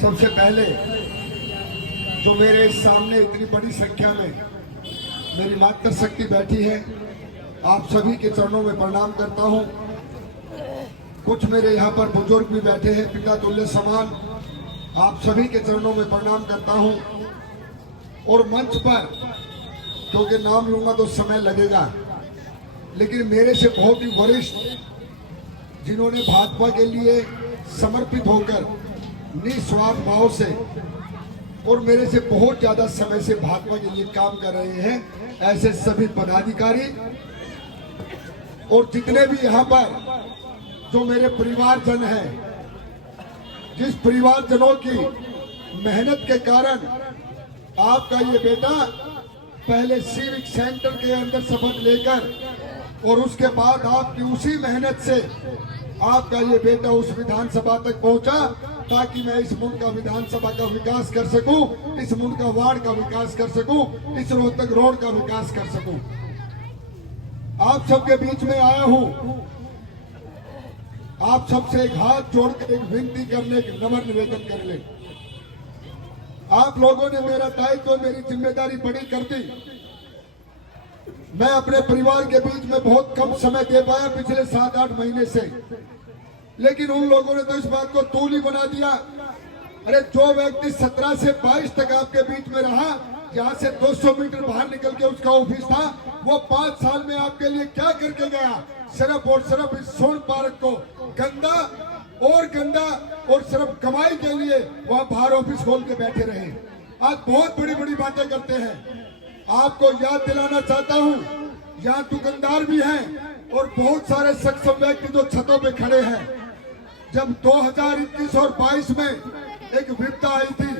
सबसे पहले जो मेरे सामने इतनी बड़ी संख्या में मेरी मातृशक्ति बैठी है, आप सभी के चरणों में प्रणाम करता हूं। कुछ मेरे यहाँ पर बुजुर्ग भी बैठे हैं, पिता तुल्य समान, आप सभी के चरणों में प्रणाम करता हूं। और मंच पर क्योंकि नाम लूंगा तो समय लगेगा, लेकिन मेरे से बहुत ही वरिष्ठ जिन्होंने भाजपा के लिए समर्पित होकर निस्वार्थ भाव से और मेरे से बहुत ज्यादा समय से भाजपा के लिए काम कर रहे हैं, ऐसे सभी पदाधिकारी और जितने भी यहाँ पर जो मेरे परिवारजन हैं, जिस परिवारजनों की मेहनत के कारण आपका ये बेटा पहले सिविक सेंटर के अंदर शपथ लेकर और उसके बाद आपकी उसी मेहनत से आपका ये बेटा उस विधानसभा तक पहुंचा, ताकि मैं इस मुल्क का विधानसभा का विकास कर सकूं, इस मुल्क का वार्ड का विकास कर सकूं, इस रोहतक रोड का विकास कर सकूं। आप सबके बीच में आया हूं, आप सबसे एक हाथ जोड़कर एक विनती करने, एक नम्र निवेदन कर ले। आप लोगों ने मेरा दायित्व, मेरी जिम्मेदारी बड़ी कर दी। मैं अपने परिवार के बीच में बहुत कम समय दे पाया पिछले 7-8 महीने से, लेकिन उन लोगों ने तो इस बात को तूल ही बना दिया। अरे जो व्यक्ति 17 से 22 तक आपके बीच में रहा, यहाँ से 200 मीटर बाहर निकल के उसका ऑफिस था, वो 5 साल में आपके लिए क्या करके गया? सिर्फ और सिर्फ इस सोन पार्क को गंदा और सिर्फ कमाई के लिए वहाँ बाहर ऑफिस खोल के बैठे रहे। आज बहुत बड़ी बड़ी बातें करते हैं। आपको याद दिलाना चाहता हूँ, यहाँ दुकानदार भी हैं और बहुत सारे सक्षम व्यक्ति जो छतों पे खड़े हैं। जब 2021 और 22 में एक विपदा आई थी,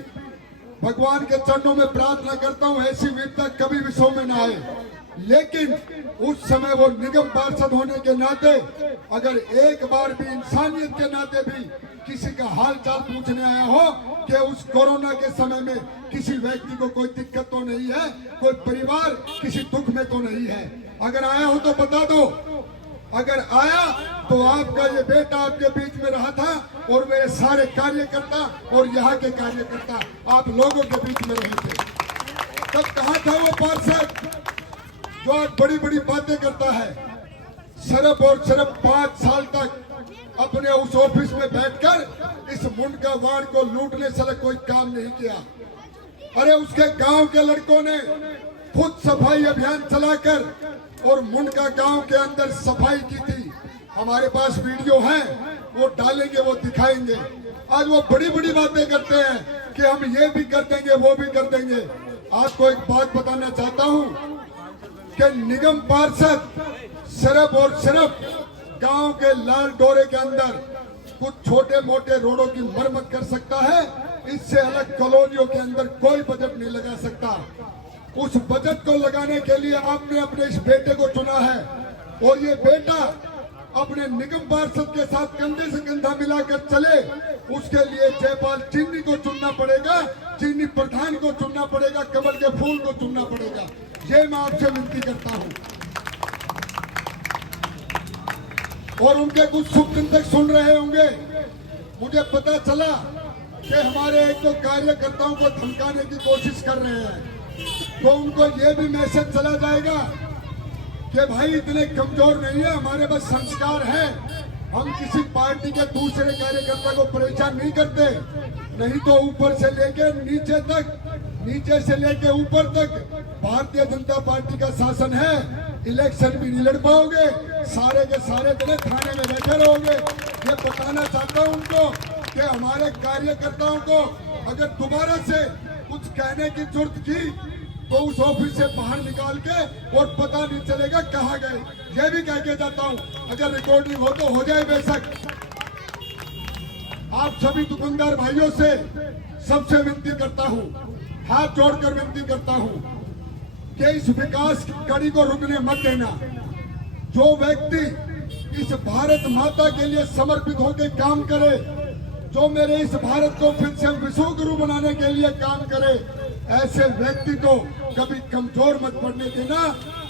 भगवान के चरणों में प्रार्थना करता हूँ ऐसी विपदा कभी विश्व में न आए, लेकिन उस समय वो निगम पार्षद होने के नाते अगर एक बार भी इंसानियत के नाते भी किसी का हाल चाल पूछने आया हो कि उस कोरोना के समय में किसी व्यक्ति को कोई दिक्कत तो नहीं है, कोई परिवार किसी दुख में तो नहीं है, अगर आया हो तो बता दो। अगर आया तो आपका ये बेटा आपके बीच में रहा था और मेरे सारे कार्यकर्ता और यहाँ के कार्यकर्ता आप लोगों के बीच में रहे थे। तब कहाँ था वो पार्षद जो आज बड़ी बड़ी बातें करता है? सिर्फ और सिर्फ 5 साल तक अपने उस ऑफिस में बैठकर इस मुंडका वार्ड को लूटने से कोई काम नहीं किया। अरे उसके गांव के लड़कों ने खुद सफाई अभियान चलाकर और मुंडका गांव के अंदर सफाई की थी। हमारे पास वीडियो है, वो डालेंगे, वो दिखाएंगे। आज वो बड़ी बड़ी बातें करते हैं कि हम ये भी कर देंगे, वो भी कर देंगे। आपको एक बात बताना चाहता हूँ कि निगम पार्षद सिर्फ और सिर्फ गांव के लाल डोरे के अंदर कुछ छोटे मोटे रोडों की मरम्मत कर सकता है, इससे अलग कॉलोनियों के अंदर कोई बजट नहीं लगा सकता। उस बजट को लगाने के लिए आपने अपने इस बेटे को चुना है और ये बेटा अपने निगम पार्षद के साथ कंधे से कंधा मिलाकर चले, उसके लिए जयपाल चीनी को चुनना पड़ेगा, चीनी प्रधान को चुनना पड़ेगा, कमल के फूल को चुनना पड़ेगा। ये मैं आपसे विनती करता हूँ। और उनके कुछ शुभ चिंतक सुन रहे होंगे। मुझे पता चला कि हमारे एक तो कार्यकर्ताओं को धमकाने की कोशिश कर रहे हैं, तो उनको ये भी मैसेज चला जाएगा कि भाई इतने कमजोर नहीं है, हमारे पास संस्कार है, हम किसी पार्टी के दूसरे कार्यकर्ता को परेशान नहीं करते। नहीं तो ऊपर से लेके नीचे तक, नीचे से लेके ऊपर तक भारतीय जनता पार्टी का शासन है। इलेक्शन भी नहीं लड़ पाओगे, सारे के सारे दिन थाने में बैठे रहोगे। ये बताना चाहता हूं उनको कि हमारे कार्यकर्ताओं को अगर दोबारा से कुछ कहने की जरूरत की तो उस ऑफिस से बाहर निकाल के और पता नहीं चलेगा कहाँ गए। ये भी कह के जाता हूँ, अगर रिकॉर्डिंग हो तो हो जाए बेशक। आप सभी दुकानदार भाइयों से सबसे विनती करता हूँ, हाथ जोड़कर विनती करता हूँ कि इस विकास की कड़ी को रुकने मत देना। जो व्यक्ति इस भारत माता के लिए समर्पित होकर काम करे, जो मेरे इस भारत को फिर से विश्व गुरु बनाने के लिए काम करे, ऐसे व्यक्ति को कभी कमजोर मत पड़ने देना।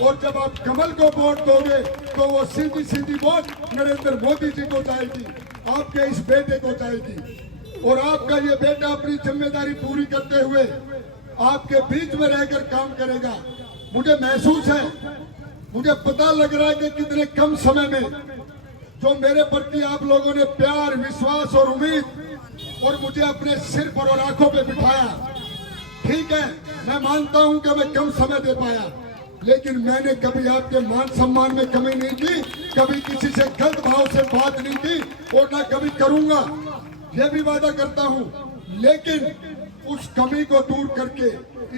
और जब आप कमल को वोट दोगे तो वो सीधी सीधी वोट नरेंद्र मोदी जी को जाएगी, आपके इस बेटे को जाएगी। और आपका ये बेटा अपनी जिम्मेदारी पूरी करते हुए आपके बीच में रहकर काम करेगा। मुझे महसूस है, मुझे पता लग रहा है कि कितने कम समय में जो मेरे प्रति आप लोगों ने प्यार, विश्वास और उम्मीद और मुझे अपने सिर पर और आंखों पे बिठाया। ठीक है, मैं मानता हूं कि मैं कम समय दे पाया, लेकिन मैंने कभी आपके मान सम्मान में कमी नहीं की, कभी किसी से गलत भाव से बात नहीं की और ना कभी करूंगा, यह भी वादा करता हूं। लेकिन उस कमी को दूर करके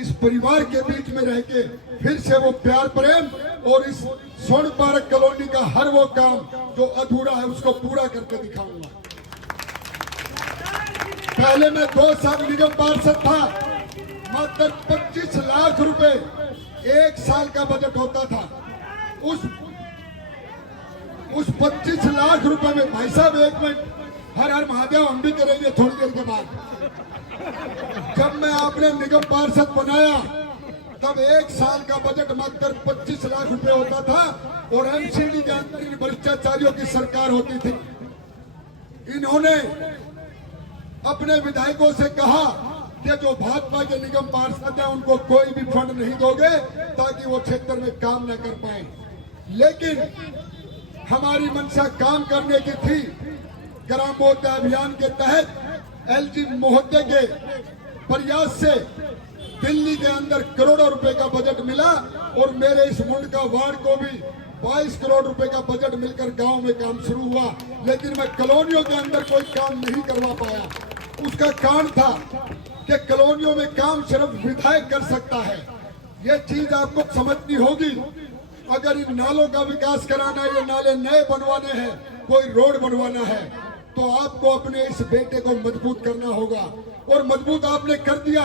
इस परिवार के बीच में रह के फिर से वो प्यार, प्रेम और इस स्वर्ण पार्क कॉलोनी का हर वो काम जो अधूरा है उसको पूरा करके दिखाऊंगा। पहले मैं 2 साल निगम पार्षद था, मात्र 25 लाख रुपए 1 साल का बजट होता था। उस 25 लाख रुपए में भाई साहब, 1 मिनट, हर हर महादेव हम भी करेंगे थोड़ी देर के बाद। जब मैं आपने निगम पार्षद बनाया तब 1 साल का बजट मात्र 25 लाख रुपए होता था और एमसीडी के अंदर भ्रष्टाचारियों की सरकार होती थी। इन्होंने अपने विधायकों से कहा कि जो भाजपा के निगम पार्षद हैं उनको कोई भी फंड नहीं दोगे ताकि वो क्षेत्र में काम न कर पाए। लेकिन हमारी मंशा काम करने की थी। ग्रामोदय अभियान के तहत एलजी महोदय के प्रयास से दिल्ली के अंदर करोड़ों रुपए का बजट मिला और मेरे इस मुंडका वार्ड को भी 22 करोड़ रुपए का बजट मिलकर गांव में काम शुरू हुआ। लेकिन मैं कॉलोनियों के अंदर कोई काम नहीं करवा पाया। उसका कारण था कि कॉलोनियों में काम सिर्फ विधायक कर सकता है। ये चीज आपको समझनी होगी। अगर इन नालों का विकास कराना है, ये नाले नए बनवाने हैं, कोई रोड बनवाना है, तो आपको अपने इस बेटे को मजबूत करना होगा और मजबूत आपने कर दिया।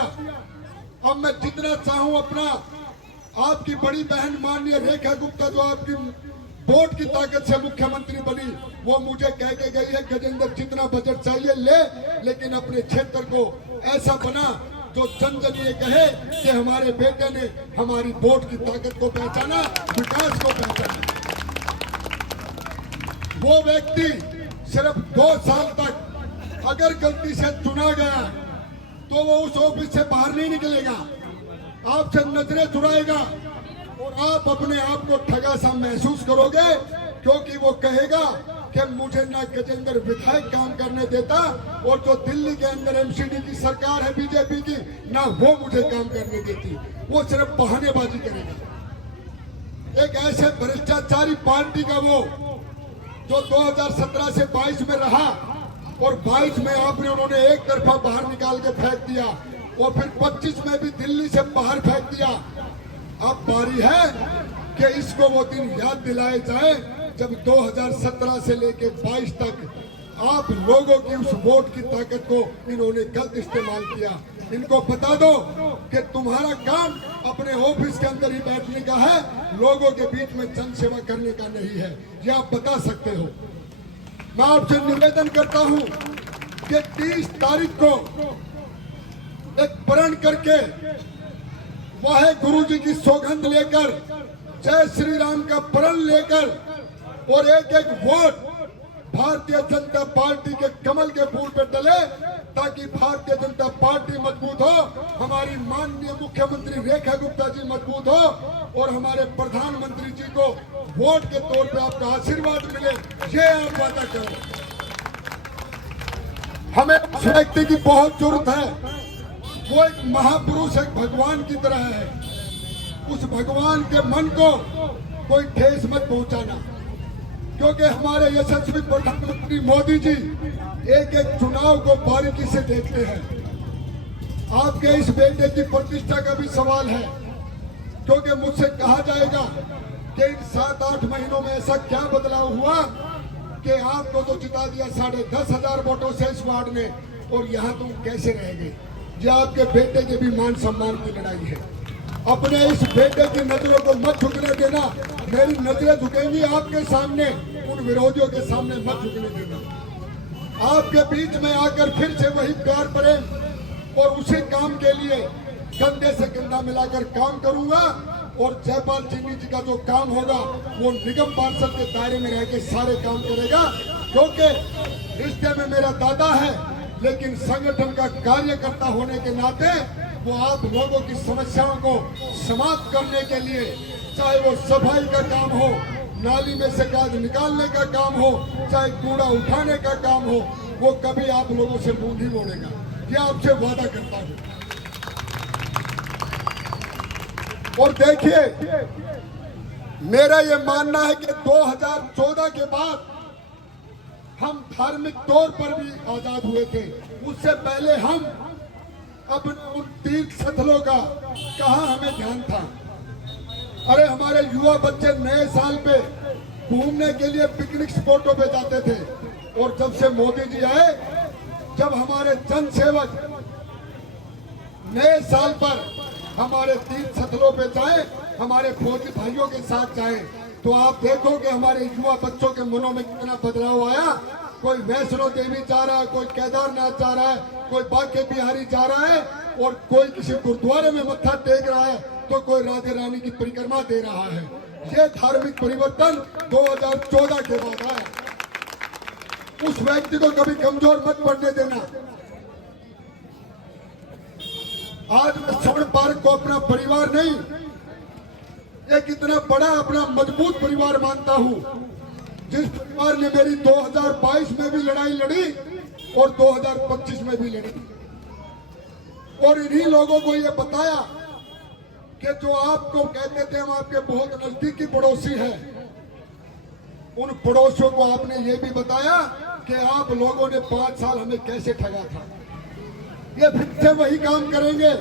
अब मैं जितना चाहूं अपना, आपकी बड़ी बहन माननीय रेखा गुप्ता जो आपकी वोट की ताकत से मुख्यमंत्री बनी, वो मुझे कह के गई है गजेंद्र जितना बजट चाहिए ले, लेकिन अपने क्षेत्र को ऐसा बना जो जन जन ये कहे कि हमारे बेटे ने हमारी वोट की ताकत को पहचाना, विकास को पहचाना। वो व्यक्ति सिर्फ 2 साल तक अगर गलती से चुना गया तो वो उस ऑफिस से बाहर नहीं निकलेगा, आपसे नजरें चुराएगा और आप अपने आप को ठगा सा महसूस करोगे, क्योंकि वो कहेगा कि मुझे ना गजेंद्र विधायक काम करने देता और जो दिल्ली के अंदर एमसीडी की सरकार है बीजेपी की, ना वो मुझे काम करने देती। वो सिर्फ बहानेबाजी करेगा। एक ऐसे भ्रष्टाचारी पार्टी का वो जो 2017 से 22 में रहा और 22 में आपने उन्होंने एक तरफा बाहर निकाल के फेंक दिया और फिर 25 में भी दिल्ली से बाहर फेंक दिया। अब बारी है कि इसको वो दिन याद दिलाए जाए जब 2017 से लेके 22 तक आप लोगों की उस वोट की ताकत को इन्होंने गलत इस्तेमाल किया। इनको बता दो कि तुम्हारा काम अपने ऑफिस के अंदर ही बैठने का है, लोगों के बीच में जन सेवा करने का नहीं है। ये आप बता सकते हो। मैं आपसे निवेदन करता हूं कि 30 तारीख को एक प्रण करके वाहे गुरु जी की सौगंध लेकर, जय श्री राम का प्रण लेकर और एक एक वोट भारतीय जनता पार्टी के कमल के फूल पे डले, ताकि भारतीय जनता पार्टी मजबूत हो, हमारी माननीय मुख्यमंत्री रेखा गुप्ता जी मजबूत हो और हमारे प्रधानमंत्री जी को वोट के तौर पे आपका आशीर्वाद मिले। ये आप वादा करें। हमें उस व्यक्ति की बहुत जरूरत है। वो एक महापुरुष, एक भगवान की तरह है। उस भगवान के मन को कोई ठेस मत पहुंचाना, क्योंकि हमारे यशस्वी प्रधानमंत्री मोदी जी एक एक चुनाव को बारीकी से देखते हैं। आपके इस बेटे की प्रतिष्ठा का भी सवाल है, क्योंकि मुझसे कहा जाएगा कि इन 7-8 महीनों में ऐसा क्या बदलाव हुआ कि आपको तो जिता दिया 10,500 वोटों से इस वार्ड ने, और यहाँ तुम कैसे रह गए। ये आपके बेटे के भी मान सम्मान की लड़ाई है। अपने इस बेटे की नजरों को मत झुकने देना। मेरी नजरें झुकेंगी आपके सामने, उन विरोधियों के सामने मत झुकने देना। आपके बीच में आकर फिर से वही प्यार प्रेम और उसी काम के लिए कंधे से कंधा मिलाकर काम करूंगा। और जयपाल चीनी जी का जो काम होगा वो निगम पार्षद के दायरे में रह के सारे काम करेगा, क्योंकि रिश्ते में मेरा दादा है, लेकिन संगठन का कार्यकर्ता होने के नाते वो आप लोगों की समस्याओं को समाप्त करने के लिए, चाहे वो सफाई का काम हो, नाली में से गाद निकालने का काम हो, चाहे कूड़ा उठाने का काम हो, वो कभी आप लोगों से मुंह नहीं मोड़ेगा। ये आपसे वादा करता हूं। और देखिए, मेरा ये मानना है कि 2014 के बाद हम धार्मिक तौर पर भी आजाद हुए थे। उससे पहले हम अपने उन तीर्थ स्थलों का कहाँ हमें ध्यान था। अरे हमारे युवा बच्चे नए साल पे घूमने के लिए पिकनिक स्पॉटों पे जाते थे, और जब से मोदी जी आए, जब हमारे जन सेवक नए साल पर हमारे तीर्थ स्थलों पे जाए, हमारे फौजी भाइयों के साथ जाए, तो आप देखोगे हमारे युवा बच्चों के मनों में कितना बदलाव आया। कोई वैष्णो देवी जा रहा है, कोई केदारनाथ जा रहा है, कोई बांके बिहारी जा रहा है, और कोई किसी गुरुद्वारे में मत्था टेक रहा है, तो कोई राधे रानी की परिक्रमा दे रहा है। ये धार्मिक परिवर्तन 2014 के बाद आया। उस व्यक्ति को कभी कमजोर मत पड़ने देना। आज मैं स्वर्ण पार्क को अपना परिवार नहीं, एक इतना बड़ा अपना मजबूत परिवार मानता हूं, जिस परिवार ने मेरी 2022 में भी लड़ाई लड़ी और 2025 में भी लड़ी, और इन्हीं लोगों को ये बताया कि जो आपको कहते थे हम आपके बहुत नजदीकी पड़ोसी हैं, उन पड़ोसियों को आपने ये भी बताया कि आप लोगों ने 5 साल हमें कैसे ठगा था। ये फिर से वही काम करेंगे।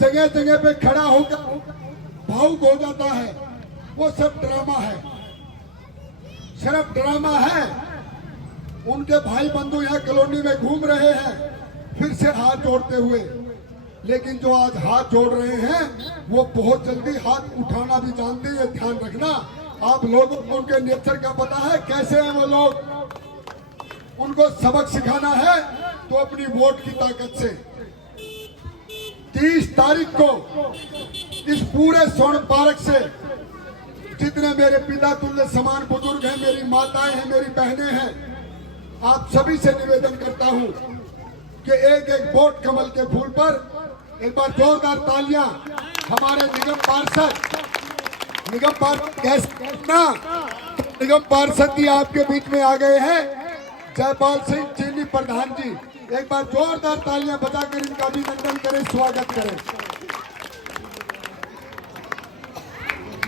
जगह जगह पे खड़ा होकर भावुक हो जाता है, वो सब ड्रामा है, सिर्फ ड्रामा है। उनके भाई बंधु यहाँ कॉलोनी में घूम रहे हैं फिर से हाथ जोड़ते हुए, लेकिन जो आज हाथ जोड़ रहे हैं वो बहुत जल्दी हाथ उठाना भी जानते हैं। ध्यान रखना, आप लोगों को उनके नेचर का पता है, कैसे हैं वो लोग। उनको सबक सिखाना है तो अपनी वोट की ताकत से। 30 तारीख को इस पूरे स्वर्ण पार्क से जितने मेरे पिता तुल्य समान बुजुर्ग हैं, मेरी माताएं हैं, मेरी बहनें हैं, आप सभी से निवेदन करता हूं कि एक एक वोट कमल के फूल पर एक बार जोरदार तालियां हमारे निगम पार्षद जी आपके बीच में आ गए हैं, जयपाल सिंह चीनी प्रधान जी। एक बार जोरदार तालियां बजाकर इनका अभिनंदन करें, स्वागत करें।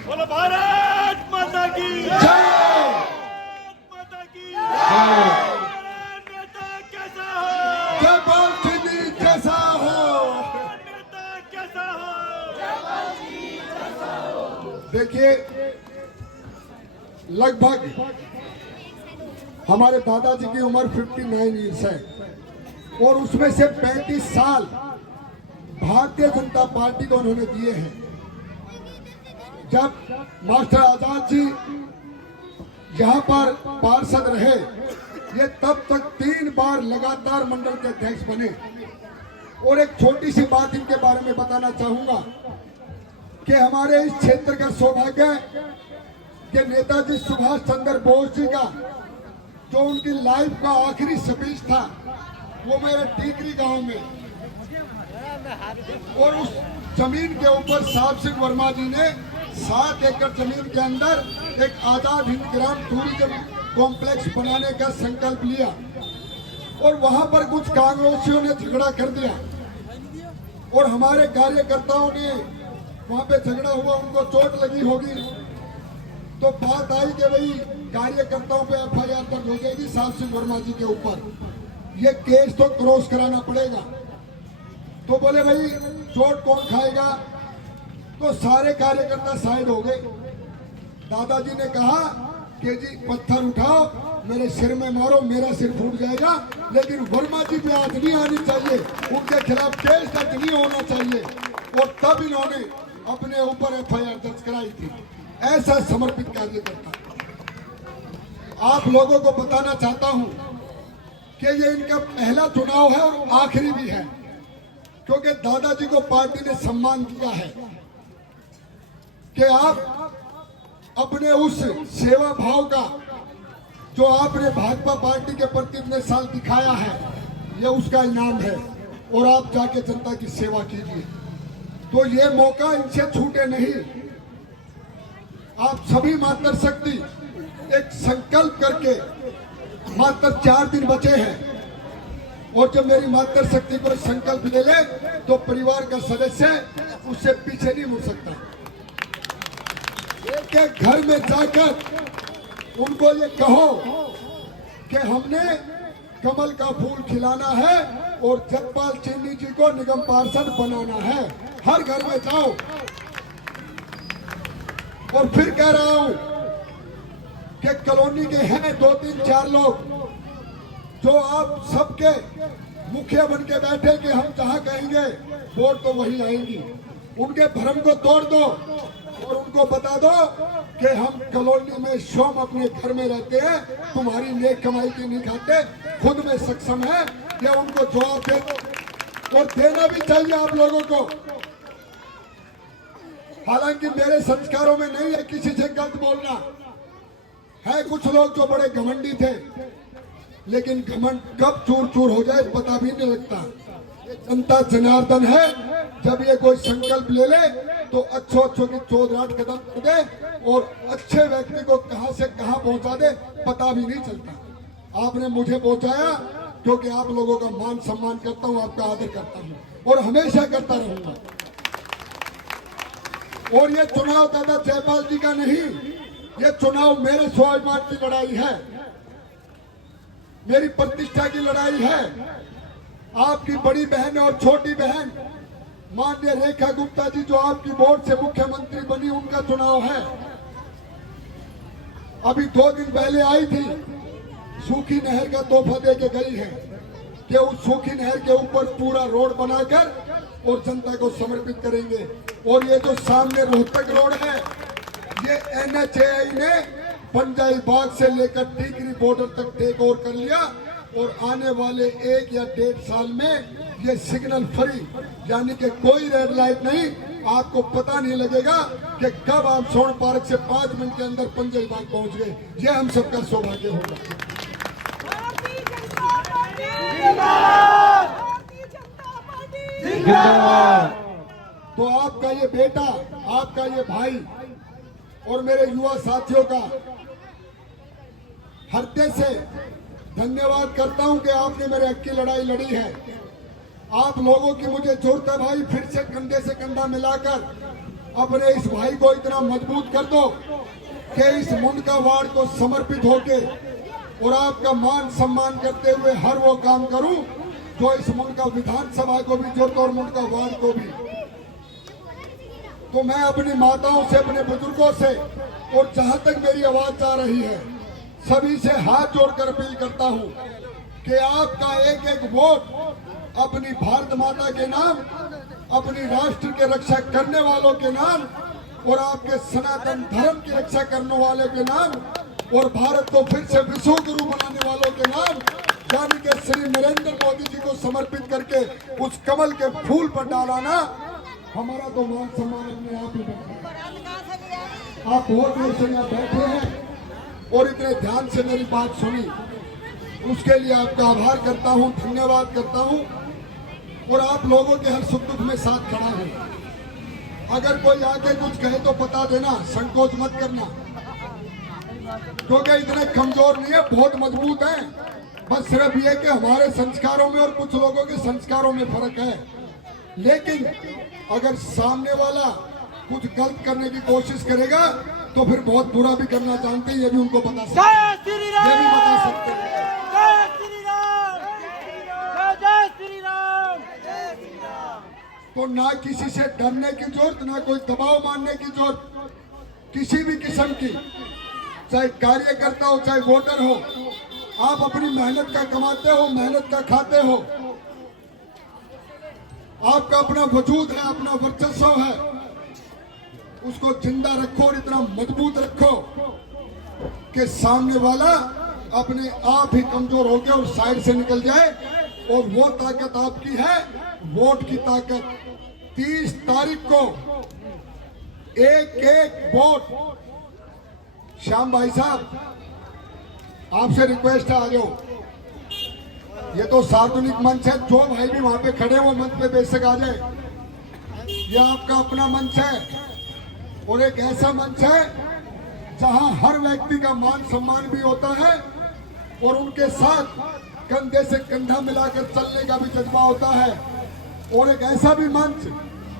बोलो भारत माता की जय। माता की जय। नेता कैसा हो, जयपाल चीनी जैसा हो, नेता कैसा हो। देखिए, लगभग हमारे दादाजी की उम्र 59 ईयर्स है, और उसमें से 35 साल भारतीय जनता पार्टी को उन्होंने दिए हैं। जब मास्टर आजाद जी यहाँ पर पार्षद रहे, ये तब तक 3 बार लगातार मंडल के अध्यक्ष बने। और एक छोटी सी बात इनके बारे में बताना चाहूंगा कि हमारे इस क्षेत्र का सौभाग्य है कि नेताजी सुभाष चंद्र बोस जी का जो उनकी लाइफ का आखिरी स्पीच था, वो मेरे टीकरी गांव में, और उस जमीन के ऊपर साहब सिंह वर्मा जी ने 7 एकड़ जमीन के अंदर एक आजाद हिंद ग्राम टूरिज्म कॉम्प्लेक्स बनाने का संकल्प लिया, और वहां पर कुछ कांग्रेसियों ने झगड़ा कर दिया, और हमारे कार्यकर्ताओं ने वहां पे झगड़ा हुआ, उनको चोट लगी होगी, तो बात आई कि भाई कार्यकर्ताओं पे FIR दर्ज हो जाएगी साहब सिंह वर्मा जी के ऊपर, ये केस तो क्रॉस कराना पड़ेगा। तो बोले भाई चोट कौन खाएगा, तो सारे कार्यकर्ता साइड हो गए। दादाजी ने कहा कि जी पत्थर उठाओ, मेरे सिर में मारो, मेरा सिर फूट जाएगा, लेकिन वर्मा जी पे आंच नहीं आनी चाहिए, उनके खिलाफ केस दर्ज नहीं होना चाहिए। और तब इन्होंने अपने ऊपर FIR दर्ज कराई थी। ऐसा समर्पित कार्यकर्ता। आप लोगों को बताना चाहता हूं कि ये इनका पहला चुनाव है और आखिरी भी है, क्योंकि दादाजी को पार्टी ने सम्मान दिया है कि आप अपने उस सेवा भाव का जो आपने भाजपा पार्टी के प्रति इतने साल दिखाया है, ये उसका इनाम है और आप जाके जनता की सेवा कीजिए। तो ये मौका इनसे छूटे नहीं। आप सभी मातृशक्ति एक संकल्प करके, मात्र 4 दिन बचे हैं और जब मेरी मातृशक्ति को संकल्प ले ले तो परिवार का सदस्य उससे पीछे नहीं मुड़ सकता। एक घर में जाकर उनको ये कहो कि हमने कमल का फूल खिलाना है और जगपाल चीनी जी को निगम पार्षद बनाना है। हर घर में जाओ। और फिर कह रहा हूं कि कॉलोनी के हैं 2, 3, 4 लोग जो आप सबके मुखिया बन के बैठे कि हम जहां कहेंगे वोट तो वही आएंगी। उनके भ्रम को तोड़ दो और उनको बता दो कि हम कॉलोनी में स्वयं अपने घर में रहते हैं, तुम्हारी नेक कमाई की नहीं खाते, खुद में सक्षम है। ये उनको जवाब दे दो और देना भी चाहिए आप लोगों को। हालांकि मेरे संस्कारों में नहीं है किसी से गलत बोलना। है कुछ लोग जो बड़े घमंडी थे, लेकिन घमंड कब चूर चूर हो जाए पता भी नहीं लगता। ये जनता जनार्दन है। जब ये कोई संकल्प ले ले तो अच्छों की चौधराट कदम कर दे और अच्छे व्यक्ति को कहां से कहां पहुंचा दे पता भी नहीं चलता। आपने मुझे पहुंचाया क्योंकि आप लोगों का मान सम्मान करता हूं, आपका आदर करता हूं और हमेशा करता रहूंगा। और ये चुनाव दादा जयपाल जी का नहीं, ये चुनाव मेरे स्वाभिमान की लड़ाई है, मेरी प्रतिष्ठा की लड़ाई है। आपकी बड़ी बहन और छोटी बहन माननीय रेखा गुप्ता जी जो आपकी वोट से मुख्यमंत्री बनी, उनका चुनाव है। अभी 2 दिन पहले आई थी, सूखी नहर का तोहफा दे के गई है कि उस सूखी नहर के ऊपर पूरा रोड बनाकर और जनता को समर्पित करेंगे। और ये जो सामने रोहतक रोड है, ये NHAI ने पंजाई बाग से लेकर टीकरी बॉर्डर तक टेक ओवर कर लिया और आने वाले 1 या 1.5 साल में ये सिग्नल फ्री, यानी कि कोई रेड लाइट नहीं। आपको पता नहीं लगेगा कि कब आप स्वर्ण पार्क से 5 मिनट के अंदर पंजाई बाग पहुंच गए। ये हम सबका सौभाग्य होगा। तो आपका ये बेटा, आपका ये भाई और मेरे युवा साथियों का हृदय से धन्यवाद करता हूं कि आपने मेरे हक की लड़ाई लड़ी है। आप लोगों की मुझे जरूरत है भाई, फिर से कंधे से कंधा मिलाकर अपने इस भाई को इतना मजबूत कर दो कि इस मुंडका वार्ड को समर्पित होके और आपका मान सम्मान करते हुए हर वो काम करूं जो इस मुंडका विधानसभा को भी जरूरत और मुंडका वार्ड को भी। तो मैं अपनी माताओं से, अपने बुजुर्गों से और जहां तक मेरी आवाज जा रही है, सभी से हाथ जोड़कर अपील करता हूं कि आपका एक एक वोट अपनी भारत माता के नाम, अपनी राष्ट्र के रक्षा करने वालों के नाम और आपके सनातन धर्म की रक्षा करने वाले के नाम और भारत को फिर से विश्व गुरु बनाने वालों के नाम, यानी कि श्री नरेंद्र मोदी जी को समर्पित करके उस कमल के फूल पर डालाना हमारा तो मान सम्मान अपने आप ही बनता। आप बहुत देर से यहाँ बैठे हैं और इतने ध्यान से मेरी बात सुनी, उसके लिए आपका आभार करता हूँ, धन्यवाद करता हूँ। और आप लोगों के हर सुख दुख में साथ खड़ा हूँ। अगर कोई आके कुछ कहे तो बता देना, संकोच मत करना, क्योंकि इतने कमजोर नहीं है, बहुत मजबूत हैं। बस सिर्फ ये कि हमारे संस्कारों में और कुछ लोगों के संस्कारों में फर्क है। लेकिन अगर सामने वाला कुछ गलत करने की कोशिश करेगा तो फिर बहुत बुरा भी करना जानते हैं, ये भी उनको बता सकते हैं, ये भी बता सकते हैं। तो ना किसी से डरने की जरूरत, ना कोई दबाव मानने की जरूरत, किसी भी किस्म की, चाहे कार्यकर्ता हो चाहे वोटर हो। आप अपनी मेहनत का कमाते हो, मेहनत का खाते हो, आपका अपना वजूद है, अपना वर्चस्व है, उसको जिंदा रखो और इतना मजबूत रखो कि सामने वाला अपने आप ही कमजोर होकर और साइड से निकल जाए। और वो ताकत आपकी है, वोट की ताकत। 30 तारीख को एक एक वोट। श्याम भाई साहब, आपसे रिक्वेस्ट है, आ जाओ। ये तो सार्वजनिक मंच है, जो भाई भी वहां पे खड़े हैं वो मंच पे बेशक आ जाए। ये आपका अपना मंच है और एक ऐसा मंच है जहां हर व्यक्ति का मान सम्मान भी होता है और उनके साथ कंधे से कंधा मिलाकर चलने का भी जज्बा होता है। और एक ऐसा भी मंच,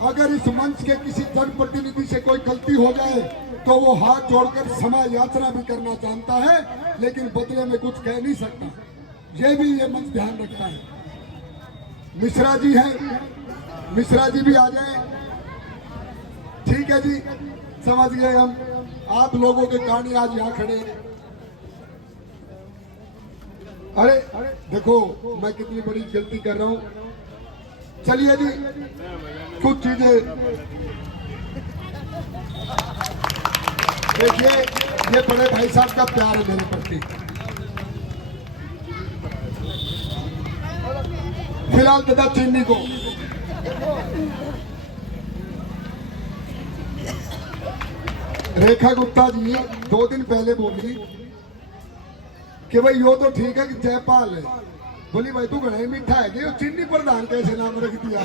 अगर इस मंच के किसी जनप्रतिनिधि से कोई गलती हो जाए तो वो हाथ जोड़कर क्षमा याचना भी करना जानता है, लेकिन बदले में कुछ कह नहीं सकता। ये भी ये मंच ध्यान रखता है। मिश्रा जी हैं, मिश्रा जी भी आ जाएं। ठीक है जी, समझ गए हम। आप लोगों के कारण आज यहाँ खड़े हैं। अरे देखो मैं कितनी बड़ी गलती कर रहा हूँ। चलिए जी, कुछ चीजें देखिए, ये बड़े भाई साहब का प्यार है मेरे प्रति। फिलहाल दादा चीनी को रेखा गुप्ता जी 2 दिन पहले बोली कि भाई यो तो ठीक है कि जयपाल है। बोली भाई तू बड़ा ही मीठा है कि चीनी प्रधान कैसे नाम रख दिया।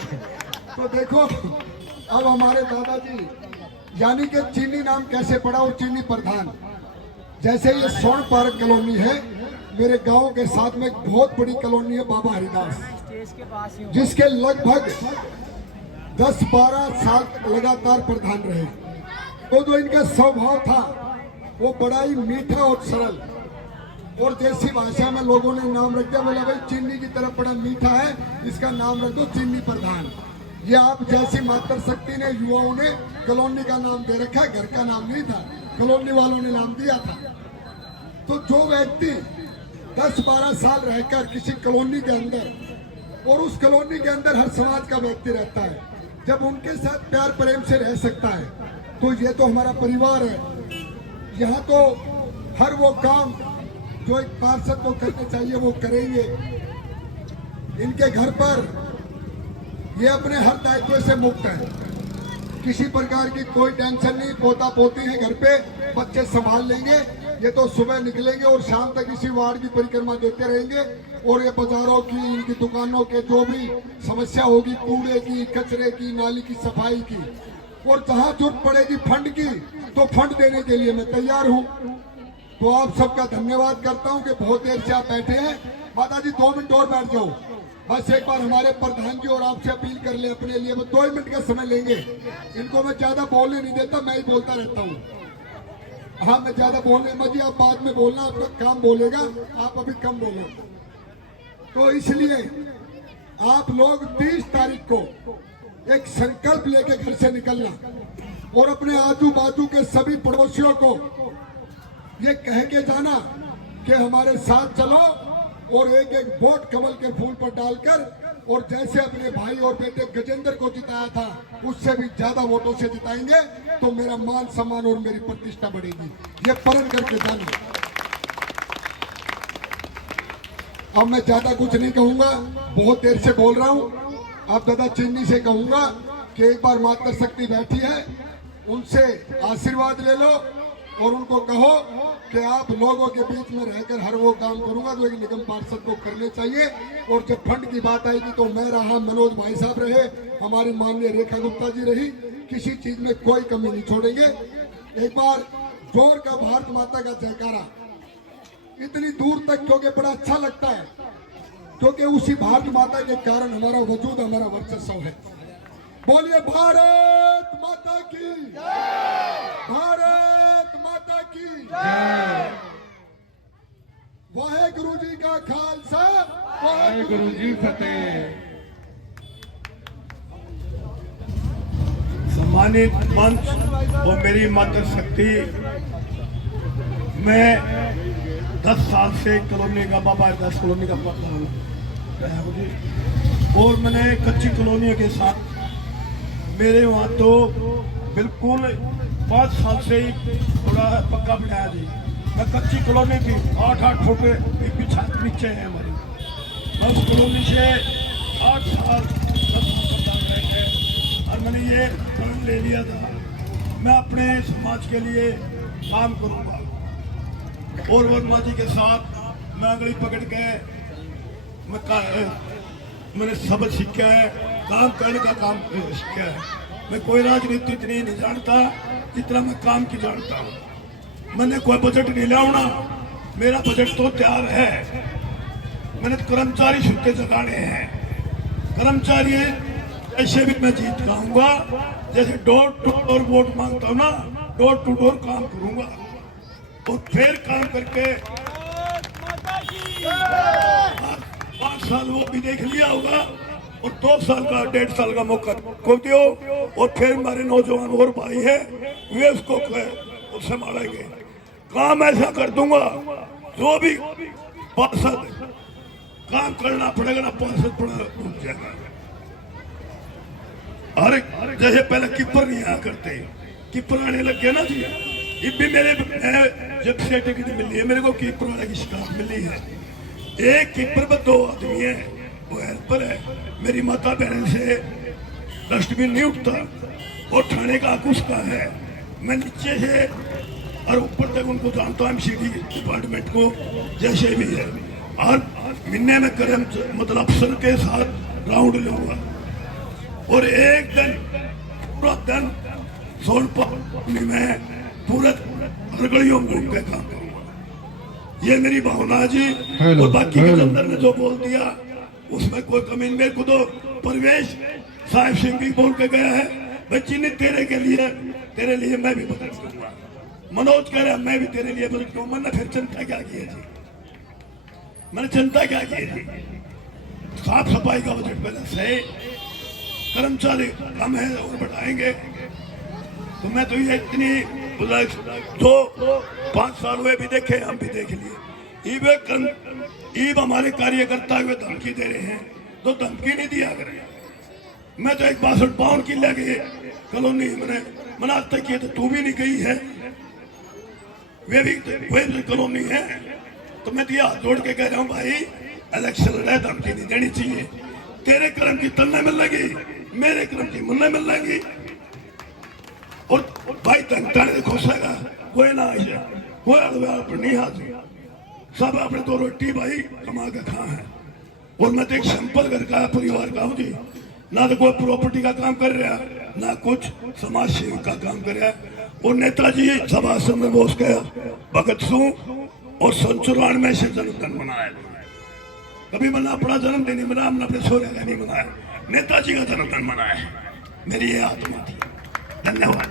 तो देखो अब हमारे दादाजी यानी कि चीनी नाम कैसे पड़ा और चीनी प्रधान। जैसे ये स्वर्ण पार्क कॉलोनी है, मेरे गांव के साथ में एक बहुत बड़ी कॉलोनी है बाबा हरिदास, जिसके लगभग 10-12 साल लगातार प्रधान रहे। तो जो इनका स्वभाव था वो बड़ा ही मीठा और सरल, और जैसी भाषा में लोगों ने नाम रख दिया, बोला भाई चीनी की तरफ बड़ा मीठा है, इसका नाम रख दो चीनी प्रधान। ये आप जैसी मातृशक्ति ने युवाओं ने कॉलोनी का नाम दे रखा है, घर का नाम नहीं था, कॉलोनी वालों ने नाम दिया था। तो जो व्यक्ति 10-12 साल रहकर किसी कॉलोनी के अंदर, और उस कॉलोनी के अंदर हर समाज का व्यक्ति रहता है, जब उनके साथ प्यार प्रेम से रह सकता है तो ये तो हमारा परिवार है। यहाँ तो हर वो काम जो एक पार्षद को करने चाहिए वो करेंगे। इनके घर पर ये अपने हर दायित्व से मुक्त है, किसी प्रकार की कोई टेंशन नहीं। पोता पोती है घर पे, बच्चे संभाल लेंगे। ये तो सुबह निकलेंगे और शाम तक इसी वार्ड की परिक्रमा देते रहेंगे, और ये बाजारों की, इनकी दुकानों के जो भी समस्या होगी, कूड़े की, कचरे की, नाली की सफाई की, और जहां जरूरत पड़ेगी फंड की तो फंड देने के लिए मैं तैयार हूं। तो आप सबका धन्यवाद करता हूं कि बहुत देर से आप बैठे हैं। माता जी 2 मिनट और बैठ जाओ। बस एक बार हमारे प्रधान जी और आपसे अपील कर ले अपने लिए, वो 2 मिनट का समय लेंगे। इनको मैं ज्यादा बोलने नहीं देता, मैं ही बोलता रहता हूँ। हाँ, मैं ज्यादा बोलने मत जी, आप बाद में बोलना, आपका काम बोलेगा, आप अभी कम बोलो। तो इसलिए आप लोग 30 तारीख को एक संकल्प लेके घर से निकलना, और अपने आजू बाजू के सभी पड़ोसियों को ये कह के जाना कि हमारे साथ चलो, और एक एक वोट कमल के फूल पर डालकर, और जैसे अपने भाई और बेटे गजेंद्र को जिताया था उससे भी ज्यादा वोटों से जिताएंगे तो मेरा मान सम्मान और मेरी प्रतिष्ठा बढ़ेगी। ये प्रण करके जाना। अब मैं ज्यादा कुछ नहीं कहूंगा, बहुत देर से बोल रहा हूं। अब दादा चीनी से कहूंगा कि एक बार मातृशक्ति बैठी है, उनसे आशीर्वाद ले लो, और उनको कहो कि आप लोगों के बीच में रहकर हर वो काम करूंगा जो एक निगम पार्षद को करने चाहिए। और जब फंड की बात आएगी तो मैं रहा, मनोज भाई साहब रहे, हमारी माननीय रेखा गुप्ता जी रही, किसी चीज में कोई कमी नहीं छोड़ेंगे। एक बार जोर का भारत माता का जयकारा इतनी दूर तक, क्योंकि बड़ा अच्छा लगता है, क्योंकि उसी भारत माता के कारण हमारा वजूद, हमारा वर्चस्व है। बोलिए भारत माता की जय, भारत माता की जय। वाहेगुरु जी का खालसा, वाहेगुरु जी फतेह। सम्मानित मंच और मेरी मातृशक्ति, मैं 10 साल से कॉलोनी का, बाबा हरिदास कॉलोनी का प्रधान रहा हूँ, और मैंने कच्ची कॉलोनियों के साथ, मेरे वहाँ तो बिल्कुल 5 साल से ही थोड़ा पक्का बनाया जी। मैं कच्ची कॉलोनी थी, 8-8 फुट नीचे है हमारी। उस कॉलोनी से 8 साल 10 साल प्रधान रहे हैं, और मैंने ये प्रण ले लिया था मैं अपने समाज के लिए काम करूँगा। और वर्मा जी के साथ मैं अंगली पकड़ के मैंने सबक सीखा है, काम करने का काम सीखा है। मैं कोई राजनीति इतनी नहीं जानता जितना मैं काम की जानता हूँ। मैंने कोई बजट नहीं लाऊना, मेरा बजट तो तैयार है। मैंने कर्मचारी सूखे जगाने हैं। कर्मचारी ऐसे भी मैं जीत गाऊंगा, जैसे डोर टू डोर वोट मांगता हूँ ना, डोर टू डोर काम करूंगा और फिर काम करके 5 साल वो भी देख लिया होगा और 2 साल का 1.5 साल का मौका को दियो और फिर हमारे नौजवान और भाई है वे उसको संभालेंगे। काम ऐसा कर दूंगा जो भी पार्षद काम करना पड़ेगा ना, पार्षद पड़ा रुक जाएगा। अरे जैसे पहले कीपर नहीं आया करते, कीपर आने लग गया ना जी। ये भी मेरे जब से टिकट मिली है मेरे को कीपर वाले की शिकायत मिली है। एक कीपर पर 2 आदमी है, वो हेल्पर है। मेरी माता बहन से डस्टबिन नहीं उठता और थाने का हक उसका है। मैं नीचे से और ऊपर तक उनको जानता हूँ, एमसीडी डिपार्टमेंट को जैसे भी है। और महीने में करम मतलब अफसर के साथ राउंड लूंगा और एक दिन पूरा दिन सोनपुर में पूरा हरगड़ियों में घूम के काम करूंगा। ये मेरी भावना है जी। और बाकी के अंदर ने जो बोल दिया उसमें कोई कमी नहीं। मेरे को तो परवेश साहिब सिंह भी बोल के गया है, बच्ची ने तेरे लिए मैं भी बजट करूंगा। मनोज कह रहा मैं भी तेरे लिए बजट करूंगा। मैंने फिर चिंता क्या की है जी? मैंने चिंता क्या की है जी? साफ सफाई का बजट पहले से, कर्मचारी कम है और बढ़ाएंगे। तो मैं तो ये इतनी जो 5 साल हुए भी देखे, हम भी देख लिए। ईब हमारे कार्यकर्ता हुए धमकी दे रहे हैं तो धमकी नहीं दिया करें। मैं तो एक 62 पाउंड की लगे कॉलोनी मैंने आज तक किए तो तू भी नहीं गई है, वे भी कॉलोनी है। तो मैं तो हाथ जोड़ के कह रहा हूँ भाई इलेक्शन लड़े, धमकी नहीं देनी चाहिए। तेरे कर्म की तन्ने मिल लगी, मेरे कर्म की मुन्ने मिल लगी। और भाई तंगताने खुशेगा कोई ना आए, कोई अड़वाल पर नहीं हाजिर, सब अपने 2 रोटी भाई कमा के खा है। और मैं तो एक सिंपल घर का परिवार का हूँ जी, ना तो कोई प्रॉपर्टी का काम कर रहा ना कुछ समाज सेवा का काम कर रहा। और नेताजी सभा में बोस गया भगत सिंह और 1994 में से जन्मदिन मनाया। कभी मैंने अपना जन्मदिन नहीं मनाया, मैंने अपने सोने का नहीं मनाया, नेताजी का जन्मदिन मनाया। मेरी ये आत्मा थी। धन्यवाद।